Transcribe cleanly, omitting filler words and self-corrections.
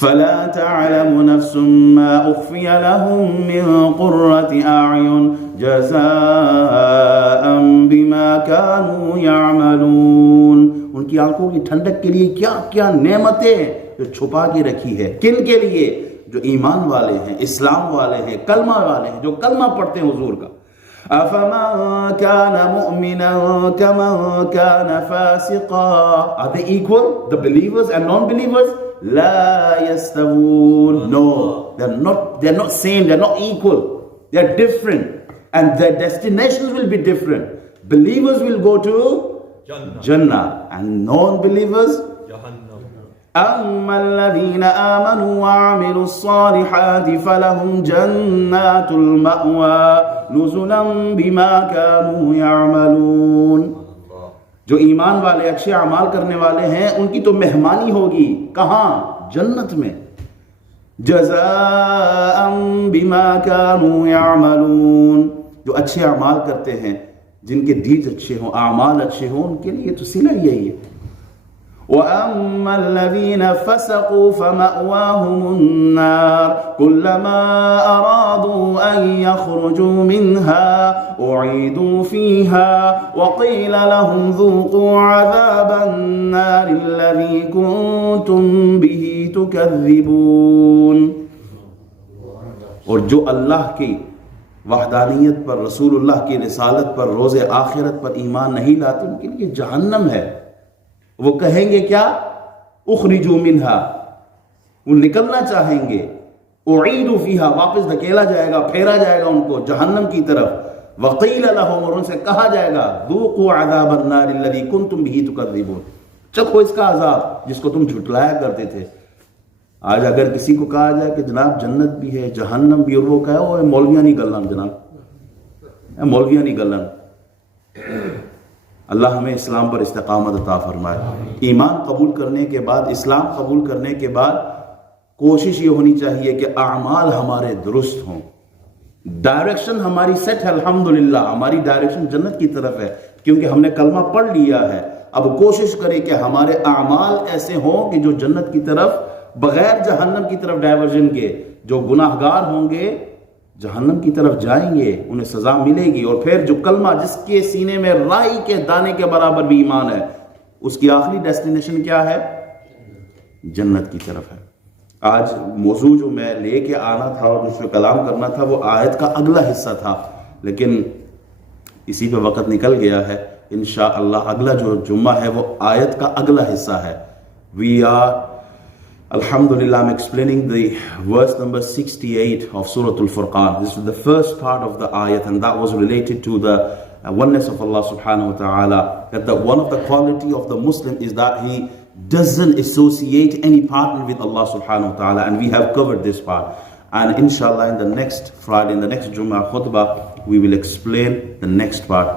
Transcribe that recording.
فلا تعلم نفس ما اخفي لهم من قرة اعين جزاء بما كانوا يعملون. ان کی آنکھوں کی ٹھنڈک کے لیے کیا کیا نعمتیں جو چھپا کے رکھی ہے. کن کے لیے؟ جو ایمان والے ہیں، اسلام والے ہیں، کلمہ والے ہیں، جو کلمہ پڑھتے ہیں حضور کا. أَفَمَنْ كَانَ مُؤْمِنًا كَمَنْ كَانَ فَاسِقًا. Are they equal? The believers and non-believers? لَا يَسْتَوُونَ. No, they're not same, they're not equal. They're different. And their destinations will be different. Believers will go to Jannah. And non-believers? أَمَّا الَّذِينَ آمَنُوا وَعَمِلُوا الصَّالِحَاتِ فَلَهُمْ جَنَّاتُ الْمَأْوَى نُزُلًا بِمَا كَانُوا يَعْمَلُونَ. جو ایمان والے اچھے اعمال کرنے والے ہیں ان کی تو مہمانی ہوگی. کہاں؟ جنت میں. جَزَاءً بِمَا كَانُوا يَعْمَلُونَ. جو اچھے اعمال کرتے ہیں، جن کے ڈیڈز اچھے ہوں، اعمال اچھے ہوں، ان کے لیے تو صلہ یہی ہے. وَأَمَّا الَّذِينَ فَسَقُوا فَمَأْوَاهُمُ النَّارُ كُلَّمَا أَرَادُوا أَن يَخْرُجُوا مِنْهَا أُعِيدُوا فِيهَا وَقِيلَ لَهُمْ ذُوقُوا عَذَابَ النَّارِ الَّذِي كُنتُمْ بِهِ تُكَذِّبُونَ. اور جو اللہ کی وحدانیت پر، رسول اللہ کی رسالت پر، روز آخرت پر ایمان نہیں لاتے، ان کے لیے جہنم ہے. وہ کہیں گے کیا؟ اخرجوا منہا، وہ نکلنا چاہیں گے. اعیدوا فیہا، واپس دھکیلا جائے گا، پھیرا جائے گا ان کو جہنم کی طرف. وقیل لہم، اور ان سے کہا جائے گا ذوقوا عذاب النار الذی کنتم بہ تکذبون، چکھو اس کا عذاب جس کو تم جھٹلایا کرتے تھے. آج اگر کسی کو کہا جائے کہ جناب جنت بھی ہے جہنم بھی، اور وہ کہے وہ مولویاں نہیں گلن، جناب مولویاں نہیں گلن. اللہ ہمیں اسلام پر استقامت عطا فرمائے. ایمان قبول کرنے کے بعد، اسلام قبول کرنے کے بعد کوشش یہ ہونی چاہیے کہ اعمال ہمارے درست ہوں. ڈائریکشن ہماری سیٹ ہے، الحمدللہ ہماری ڈائریکشن جنت کی طرف ہے کیونکہ ہم نے کلمہ پڑھ لیا ہے. اب کوشش کریں کہ ہمارے اعمال ایسے ہوں کہ جو جنت کی طرف بغیر جہنم کی طرف ڈائیورژن کے. جو گناہ گار ہوں گے جہنم کی طرف جائیں گے، انہیں سزا ملے گی. اور پھر جو کلمہ جس کے سینے میں رائی کے دانے کے برابر بھی ایمان ہے، اس کی آخری ڈیسٹینیشن کیا ہے؟ جنت کی طرف ہے. آج موضوع جو میں لے کے آنا تھا اور جس پہ کلام کرنا تھا وہ آیت کا اگلا حصہ تھا، لیکن اسی پہ وقت نکل گیا ہے. انشاءاللہ اگلا جو جمعہ ہے وہ آیت کا اگلا حصہ ہے. We are Alhamdulillah, I'm explaining the verse number 68 of Surah Al-Furqan. This is the first part of the ayat, and that was related to the oneness of Allah subhanahu wa ta'ala. That one of the quality of the Muslim is that he doesn't associate any partner with Allah subhanahu wa ta'ala, and we have covered this part. And inshallah in the next Friday, in the next Jummah khutbah, we will explain the next part.